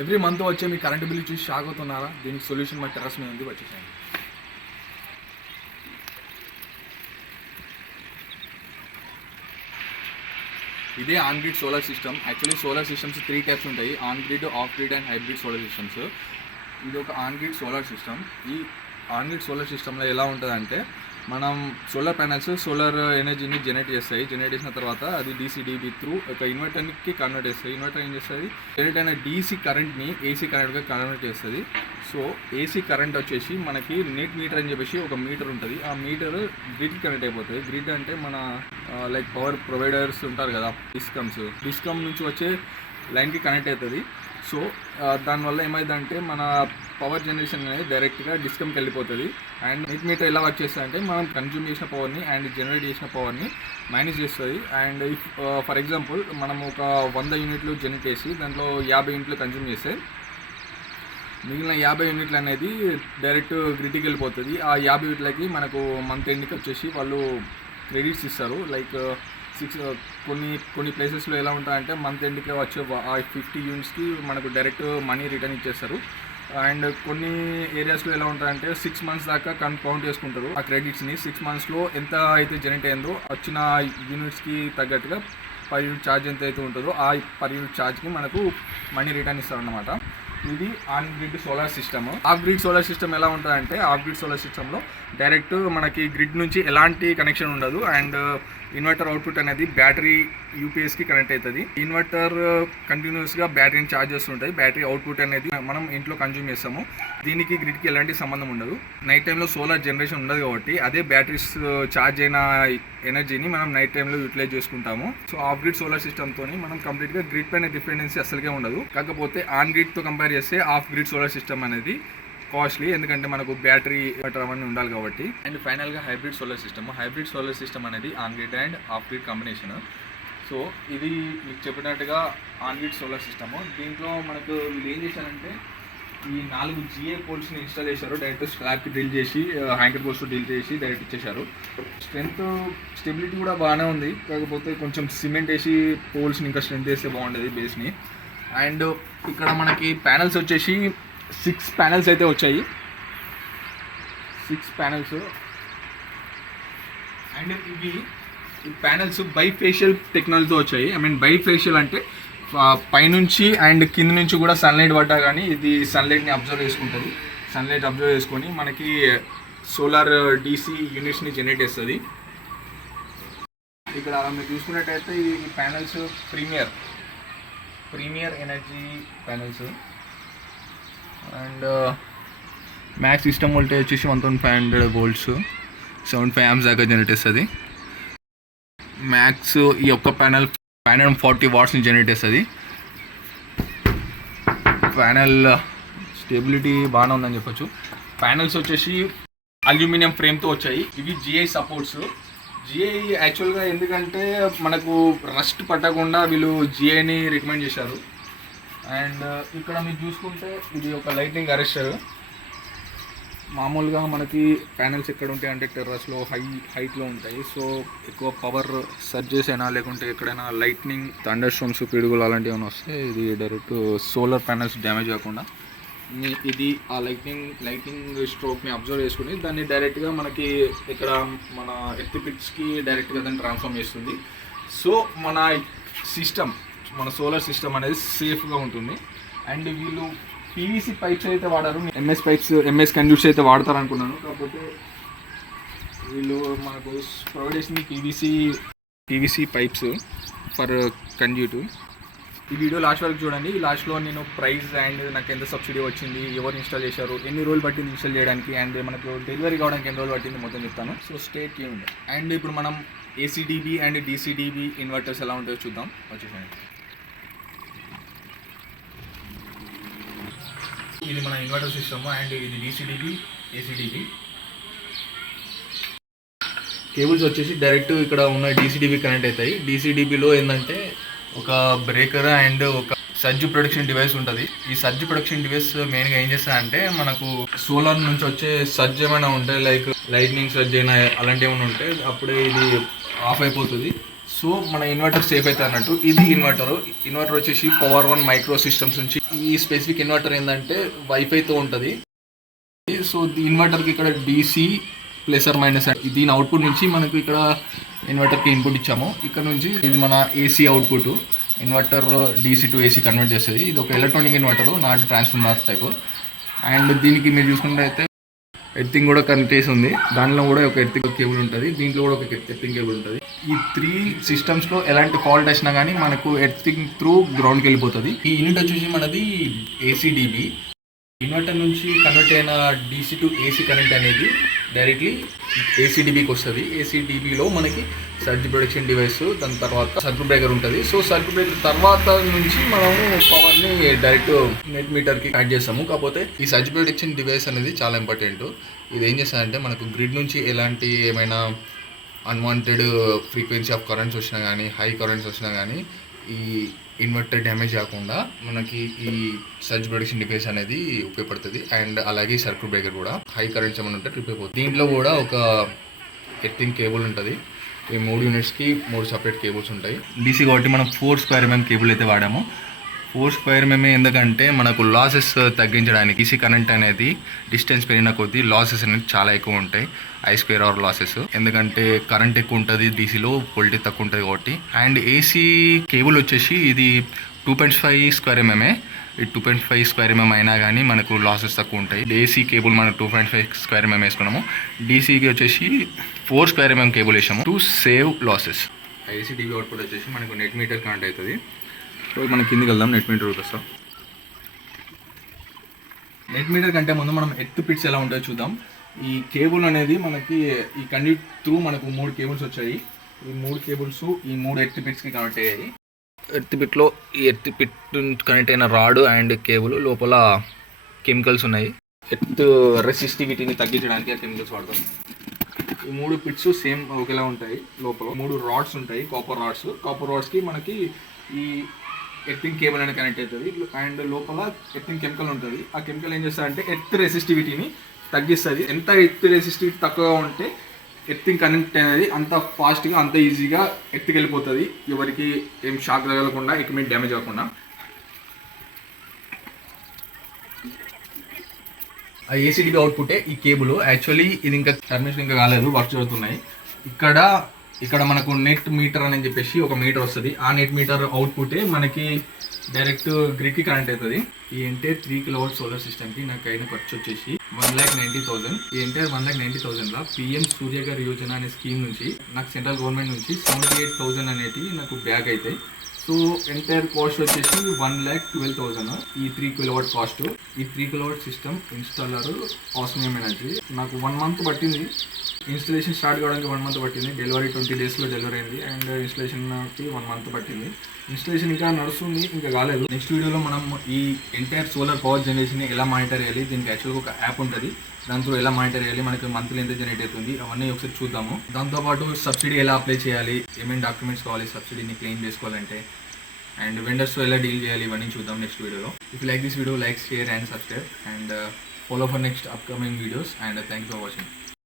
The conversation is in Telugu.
ఎవ్రీ మంత్ వచ్చే మీ కరెంట్ బిల్ చూసి షాక్ అవుతున్నారా? దీనికి సొల్యూషన్ మా టెర్రస్ మీద ఉంది, వచ్చేసాయండి. ఇదే on grid solar system. Actually solar systems 3 types ఉంటాయి: on grid, off grid and hybrid solar systems. ఇది ఒక ఆన్ గ్రిడ్ సోలార్ సిస్టమ్. ఈ ఆన్ గ్రిడ్ సోలార్ సిస్టంలో ఎలా ఉంటుందంటే, మనం సోలార్ ప్యానల్స్ సోలార్ ఎనర్జీని జనరేట్ చేసిన తర్వాత అది డీసీ త్రూ ఒక ఇన్వర్టర్కి కన్వర్ట్ చేస్తుంది. ఇన్వర్టర్ ఏం చేస్తుంది, జనరేట్ అయిన డీసీ కరెంట్ని ఏసీ కరెంట్గా కన్వర్ట్ చేస్తుంది. సో ఏసీ కరెంట్ వచ్చేసి మనకి నెట్ మీటర్ అని చెప్పేసి ఒక మీటర్ ఉంటుంది. ఆ మీటర్ గ్రిడ్కి కనెక్ట్ అయిపోతుంది. గ్రిడ్ అంటే మన లైక్ పవర్ ప్రొవైడర్స్ ఉంటారు కదా, డిస్కమ్ నుంచి వచ్చే లైన్కి కనెక్ట్ అవుతుంది. సో దానివల్ల ఏమైందంటే మన పవర్ జనరేషన్ అనేది డైరెక్ట్గా డిస్కమ్కి వెళ్ళిపోతుంది. అండ్ నెట్ మీటర్ ఎలా వర్క్ చేస్తుందంటే, మనం కన్జ్యూమ్ చేసిన పవర్ని అండ్ జనరేట్ చేసిన పవర్ని మేనేజ్ చేస్తుంది. అండ్ ఇఫ్ ఫర్ ఎగ్జాంపుల్ మనం ఒక 100 యూనిట్లు జనరేట్ చేసి దాంట్లో 50 యూనిట్లు కన్జ్యూమ్ చేస్తే మిగిలిన 50 యూనిట్లు అనేది డైరెక్ట్ గ్రిడ్కి వెళ్ళిపోతుంది. ఆ 50 యూనిట్లకి మనకు మంత్ ఎండ్కి వచ్చేసి వాళ్ళు క్రెడిట్స్ ఇస్తారు. లైక్ కొన్ని ప్లేసెస్లో ఎలా ఉంటాయంటే మంత్ ఎండ్కి వచ్చే 50 యూనిట్స్కి మనకు డైరెక్ట్ మనీ రిటర్న్ ఇచ్చేస్తారు. అండ్ కొన్ని ఏరియాస్లో ఎలా ఉంటాయంటే 6 మంత్స్ దాకా కౌంట్ చేసుకుంటారు ఆ క్రెడిట్స్ని. 6 మంత్స్లో ఎంత అయితే జనరేట్ అయిందో వచ్చిన యూనిట్స్కి తగ్గట్టుగా పర్ యూనిట్ ఛార్జ్ ఎంత అయితే ఉంటుందో ఆ పర్ యూనిట్ ఛార్జ్కి మనకు మనీ రిటర్న్ ఇస్తారన్నమాట. ఇది on grid solar system. Off grid solar system ఎలా ఉంటుందంటే, ఆఫ్ గ్రిడ్ సోలార్ సిస్టంలో డైరెక్ట్ మనకి గ్రిడ్ నుంచి ఎలాంటి కనెక్షన్ ఉండదు. అండ్ ఇన్వర్టర్ అవుట్పుట్ అనేది బ్యాటరీ యూపీఎస్కి కనెక్ట్ అవుతుంది. ఇన్వర్టర్ కంటిన్యూస్గా బ్యాటరీని ఛార్జ్ చేస్తుంటుంది. బ్యాటరీ అవుట్పుట్ అనేది మనం ఇంట్లో కన్జ్యూమ్ చేస్తాము. దీనికి గ్రిడ్కి ఎలాంటి సంబంధం ఉండదు. నైట్ టైంలో సోలార్ జనరేషన్ ఉండదు కాబట్టి అదే బ్యాటరీస్ ఛార్జ్ అయిన ఎనర్జీని మనం నైట్ టైంలో యూటిలైజ్ చేసుకుంటాము. సో ఆఫ్ గ్రిడ్ సోలార్ సిస్టమ్తో మనం కంప్లీట్గా గ్రిడ్ పైన డిపెండెన్సీ అసలుకే ఉండదు. కాకపోతే ఆన్ గ్రిడ్తో కంపేర్ చేస్తే ఆఫ్ గ్రిడ్ సోలార్ సిస్టమ్ అనేది కాస్ట్లీ, ఎందుకంటే మనకు బ్యాటరీ అవన్నీ ఉండాలి కాబట్టి. అండ్ ఫైనల్గా హైబ్రిడ్ సోలార్ సిస్టమ్ అనేది on grid and off grid combination. So ఇది మీకు చెప్పినట్టుగా ఆన్ గ్రిడ్ సోలార్ సిస్టమ్. దీంట్లో మనకు వీళ్ళు ఏం చేశారంటే, ఈ 4 GA పోల్స్ని ఇన్స్టాల్ చేశారు. డైరెక్ట్ స్లాబ్కి డ్రిల్ చేసి హ్యాంకర్ పోల్స్ డ్రిల్ చేసి డైరెక్ట్ ఇచ్చేశారు. స్టెబిలిటీ కూడా బాగానే ఉంది. కాకపోతే కొంచెం సిమెంట్ వేసి పోల్స్ని ఇంకా స్ట్రెంత్ చేస్తే బాగుండేది బేస్ని. అండ్ ఇక్కడ మనకి ప్యానల్స్ వచ్చేసి 6 ప్యానల్స్ అయితే వచ్చాయి. 6 ప్యానల్స్. అండ్ ఈ ప్యానల్స్ బైఫేషియల్ టెక్నాలజీతో వచ్చాయి. బైఫేషియల్ అంటే పైనుంచి అండ్ కింద నుంచి కూడా సన్లైట్ పడ్డా కానీ ఇది సన్లైట్ని అబ్జర్వ్ చేసుకుంటుంది. సన్లైట్ అబ్జర్వ్ చేసుకొని మనకి సోలార్ డీసీ యూనిట్స్ని జనరేట్ చేస్తుంది. ఇక్కడ మీరు చూసుకున్నట్టయితే ఈ panels premier energy panels. And max system voltage వచ్చేసి 1500 volts, 75 amps దాకా జనరేట్ చేస్తుంది. మ్యాక్స్ ఈ ఒక్క ప్యానల్ 540 wattsని జనరేట్ చేస్తుంది. ప్యానల్ స్టెబిలిటీ బాగానే ఉందని చెప్పొచ్చు. ప్యానల్స్ వచ్చేసి అల్యూమినియం ఫ్రేమ్తో వచ్చాయి. ఇవి GI సపోర్ట్స్. GI యాక్చువల్గా ఎందుకంటే మనకు రస్ట్ పట్టకుండా వీళ్ళు GIని రికమెండ్ చేశారు. అండ్ ఇక్కడ మీరు చూసుకుంటే ఇది ఒక లైటింగ్ అరెస్టర్. మామూలుగా మనకి ప్యానల్స్ ఎక్కడ ఉంటాయి అంటే టెర్రస్లో హైట్లో ఉంటాయి. సో ఎక్కువ పవర్ సర్జెస్ అయినా లేకుంటే ఎక్కడైనా లైట్నింగ్ థండర్ స్టార్మ్స్ పిడుగులు అలాంటివి ఏమైనా వస్తే ఇది డైరెక్ట్ సోలార్ ప్యానల్స్ డ్యామేజ్ కాకుండా ఇది ఆ లైటింగ్ స్ట్రోక్ని అబ్జర్వ్ చేసుకుని దాన్ని డైరెక్ట్గా మనకి ఇక్కడ మన ఎర్త్ పిట్స్కి డైరెక్ట్గా దాన్ని ట్రాన్స్ఫార్మ్ చేస్తుంది. సో మన సోలార్ సిస్టమ్ అనేది సేఫ్గా ఉంటుంది. అండ్ వీళ్ళు PVC పైప్స్ అయితే వాడారు. MS కండ్యూట్స్ అయితే వాడతారు అనుకున్నాను. కాకపోతే వీళ్ళు మనకు ప్రొవైడ్ చేసింది PVC పైప్స్ ఫర్ కండ్యూట్. ఈ వీడియో లాస్ట్ వరకు చూడండి. ఈ లాస్ట్లో నేను ప్రైస్ అండ్ నాకు ఎంత సబ్సిడీ వచ్చింది, ఎవరు ఇన్స్టాల్ చేశారు, ఎన్ని రోజులు పట్టింది ఇన్స్టాల్ చేయడానికి, అండ్ మనకు డెలివరీ కావడానికి ఎన్ని రోజులు పట్టింది మొత్తం చెప్తాను. So stay tuned. అండ్ ఇప్పుడు మనం AC/DC అండ్ DC/DC ఇన్వర్టర్స్ ఎలా ఉంటాయో చూద్దాం. వచ్చేసండి. ఇది మన ఇన్వర్టర్ సిస్టమ్. అండ్ ఇది DC/DC, AC/DC. కేబుల్స్ వచ్చేసి డైరెక్ట్ ఇక్కడ ఉన్న DC/DC కనెక్ట్ అవుతాయి. DC/DCలో ఏంటంటే ఒక బ్రేకర్ అండ్ ఒక సర్జ్ ప్రొడక్షన్ డివైస్ ఉంటుంది. ఈ సర్జ్ ప్రొడక్షన్ డివైస్ మెయిన్గా ఏం చేస్తాయంటే, మనకు సోలార్ నుంచి వచ్చే సర్జ్ ఏమైనా ఉంటే లైక్ లైట్నింగ్ సర్జ్ అయినా అలాంటివి ఏమైనా ఉంటే అప్పుడే ఇది ఆఫ్ అయిపోతుంది. సో మన ఇన్వర్టర్ సేఫ్ అయితే అన్నట్టు. ఇది ఇన్వర్టర్ వచ్చేసి పవర్ వన్ మైక్రో సిస్టమ్స్ నుంచి. ఈ స్పెసిఫిక్ ఇన్వర్టర్ ఏంటంటే వైఫైతో ఉంటుంది. సో ఈ ఇన్వర్టర్కి ఇక్కడ DC ప్లస్ ఆర్ మైనస్ దీని అవుట్పుట్ నుంచి మనకు ఇక్కడ ఇన్వర్టర్కి ఇన్పుట్ ఇచ్చాము. ఇక్కడ నుంచి ఇది మన AC output. Inverter DC to AC convert చేస్తుంది. ఇది ఒక electronic inverter, not transformer type. And దీనికి మీరు చూసుకుంటే ఎర్తింగ్ కూడా కనెక్ట్ చేసి ఉంది. దానిలో కూడా ఒక ఎర్తింగ్ కేబుల్ ఉంటుంది, దీంట్లో కూడా ఒక ఎర్తింగ్ కేబుల్ ఉంటుంది. ఈ 3 సిస్టమ్స్లో ఎలాంటి ఫాల్ట్ వచ్చినా కానీ మనకు ఎర్తింగ్ త్రూ గ్రౌండ్కి వెళ్ళిపోతుంది. ఈ యూనిట్ వచ్చేసి మనది ACDB. ఇన్వర్టర్ నుంచి కన్వర్ట్ అయిన DC టు AC కరెంట్ అనేది డైరెక్ట్లీ ACDBకి వస్తుంది. ACDBలో మనకి సర్జ్ ప్రొటెక్షన్ డివైస్, దాని తర్వాత సర్క్యూట్ బ్రేకర్ ఉంటుంది. సో సర్క్యూట్ బ్రేకర్ తర్వాత నుంచి మనము పవర్ని డైరెక్ట్ నెట్ మీటర్కి యాడ్ చేస్తాము. కాకపోతే ఈ సర్జ్ ప్రొటెక్షన్ డివైస్ అనేది చాలా ఇంపార్టెంట్. ఇది ఏం చేస్తుందంటే మనకు గ్రిడ్ నుంచి ఎలాంటి ఏమైనా అన్వాంటెడ్ ఫ్రీక్వెన్సీ ఆఫ్ కరెంట్స్ వచ్చినా కానీ, హై కరెంట్స్ వచ్చినా కానీ ఈ ఇన్వర్టర్ డ్యామేజ్ కాకుండా మనకి ఈ సర్జ్ ప్రొటెక్షన్ డివైస్ అనేది ఉపయోగపడుతుంది. అండ్ అలాగే సర్క్యూట్ బ్రేకర్ కూడా హై కరెంట్స్ ఏమైనా ఉంటే ట్రిప్ అయిపోతుంది. దీంట్లో కూడా ఒక ఎర్తింగ్ కేబుల్ ఉంటుంది. ఈ 3 యూనిట్స్కి 3 సపరేట్ కేబుల్స్ ఉంటాయి. DC కాబట్టి మనం 4 స్క్వేర్ mm కేబుల్ అయితే వాడాము. 4 స్క్వేర్ mm ఎందుకంటే మనకు లాసెస్ తగ్గించడానికి. DC కరెంట్ అనేది డిస్టెన్స్ పెరిగిన కొద్దీ లాసెస్ అనేది చాలా ఎక్కువ ఉంటాయి, I²R లాసెస్. ఎందుకంటే కరెంట్ ఎక్కువ ఉంటుంది DCలో, వోల్టేజ్ తక్కువ ఉంటుంది కాబట్టి. అండ్ AC కేబుల్ వచ్చేసి ఇది 2.5 స్క్వేర్ mm. ఈ 2.5 స్క్వేర్ mm అయినా కానీ మనకు లాసెస్ తక్కువ ఉంటాయి. AC కేబుల్ మనం 2.5 స్క్వేర్ mm వేసుకున్నాము. DCకి వచ్చేసి 4 స్క్వేర్ mm కేబుల్ వేసాము to save losses. ACDB output వచ్చేసి మనకు నెట్ మీటర్ కనెక్ట్ అవుతుంది. సో మనం కిందికి వెళ్దాం, నెట్ మీటర్ వస్తాం. నెట్ మీటర్ కంటే ముందు మనం ఎర్త్ పిట్స్ ఎలా ఉంటాయో చూద్దాం. ఈ కేబుల్ అనేది మనకి ఈ కండ్యూట్ త్రూ మనకు 3 కేబుల్స్ వచ్చాయి. ఈ 3 కేబుల్స్ ఈ 3 ఎర్త్ పిట్స్కి కనెక్ట్ అయ్యాయి. ఎర్త్ పిట్లో ఈ ఎర్త్ పిట్ కనెక్ట్ అయిన రాడ్ అండ్ కేబుల్ లోపల కెమికల్స్ ఉన్నాయి. ఎర్త్ రెసిస్టివిటీని తగ్గించడానికి ఆ కెమికల్స్ వాడతాం. ఈ 3 పిట్స్ సేమ్ ఒకేలా ఉంటాయి. లోపల 3 రాడ్స్ ఉంటాయి, కాపర్ రాడ్స్. కాపర్ రాడ్స్కి మనకి ఈ ఎర్తింగ్ కేబుల్ అనేది కనెక్ట్ అవుతుంది. అండ్ లోపల ఎర్తింగ్ కెమికల్ ఉంటుంది. ఆ కెమికల్ ఏం చేస్తుంది ఎర్త్ రెసిస్టివిటీని తగ్గిస్తుంది. ఎంత ఎర్త్ రెసిస్టివిటీ తక్కువగా ఉంటే ఎర్తింగ్ కనెక్ట్ అనేది అంత ఫాస్ట్గా, అంత ఈజీగా ఎర్త్కి వెళ్ళిపోతుంది. ఎవరికి ఏం షాక్ తగలకుండా, ఎక్విప్మెంట్ డ్యామేజ్ అవ్వకుండా. ఆ ACDB అవుట్పుటే ఈ కేబుల్. యాక్చువల్లీ ఇది ఇంకా టర్మినేషన్ ఇంకా కాలేదు, వర్క్ జరుగుతున్నాయి. ఇక్కడ మనకు నెట్ మీటర్ అని చెప్పేసి ఒక మీటర్ వస్తుంది. ఆ నెట్ మీటర్ అవుట్పుటే మనకి డైరెక్ట్ గ్రిడ్కి కనెక్ట్ అవుతుంది. ఈ ఎంటైర్ 3 kW సోలార్ సిస్టమ్కి నాకు అయిన ఖర్చు వచ్చేసి 1,90,000. ఈ ఎంటైర్ 1,90,000లో PM సూర్యగర్ యోజన అనే స్కీమ్ నుంచి నాకు సెంట్రల్ గవర్నమెంట్ నుంచి 78,000 అనేటివి నాకు బ్యాక్ అవుతాయి. సో ఎంటైర్ కాస్ట్ వచ్చేసి 1,12,000. ఈ 3 kW కాస్ట్. ఈ 3 kW system installer osmium energy. నాకు 1 month పట్టింది. ఇన్స్టలేషన్ స్టార్ట్ కావడానికి 1 month పట్టింది. డెలివరీ 20 daysలో డెలివరీ అయింది. అండ్ ఇన్స్టలేషన్కి 1 month పట్టింది. ఇన్స్టలేషన్ ఇంకా నడుస్తుంది, ఇంకా కాలేదు. నెక్స్ట్ వీడియోలో మనం ఈ ఎంటైర్ సోలార్ పవర్ జనరేషన్ ఎలా మానిటర్ చేయాలి, దీనికి యాక్చువల్గా ఒక యాప్ ఉంటుంది, దాంతో ఎలా మానిటర్ చేయాలి, మనకి మంత్లీ ఎంత జనరేట్ అవుతుంది, అవన్నీ ఒకసారి చూద్దాము. దాంతోపాటు సబ్సిడీ ఎలా అప్లై చేయాలి, ఏమేమి డాక్యుమెంట్స్ కావాలి సబ్సిడీని క్లెయిమ్ చేసుకోవాలంటే, అండ్ వెండర్స్తో ఎలా డీల్ చేయాలి, ఇవన్నీ చూద్దాం నెక్స్ట్ వీడియోలో. If you like this video, like, share and subscribe and follow for next upcoming videos, and thanks for watching.